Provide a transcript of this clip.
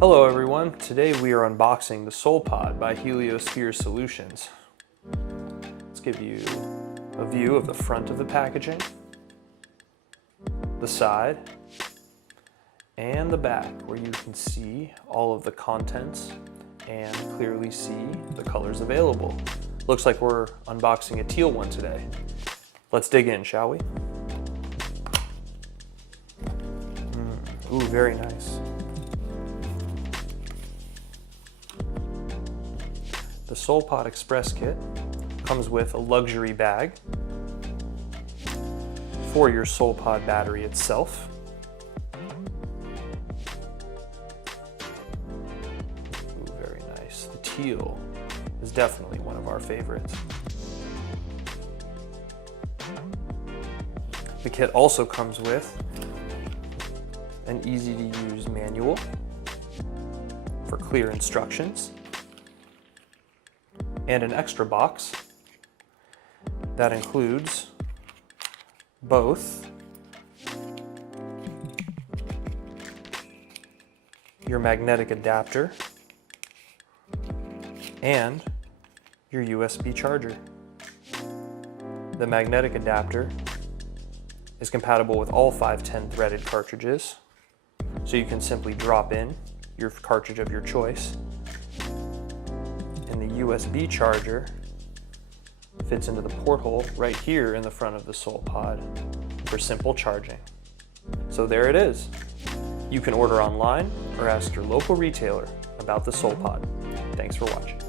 Hello everyone, today we are unboxing the SolPod by Heliosphere Solutions. Let's give you a view of the front of the packaging, the side, and the back where you can see all of the contents and clearly see the colors available. Looks like we're unboxing a teal one today. Let's dig in, shall we? Ooh, very nice. The SolPod Express Kit comes with a luxury bag for your SolPod battery itself. Ooh, very nice. The teal is definitely one of our favorites. The kit also comes with an easy-to-use manual for clear instructions, and an extra box that includes both your magnetic adapter and your USB charger. The magnetic adapter is compatible with all 510 threaded cartridges, so you can simply drop in your cartridge of your choice. And the USB charger fits into the porthole right here in the front of the SolPod for simple charging. So there it is. You can order online or ask your local retailer about the SolPod. Thanks for watching.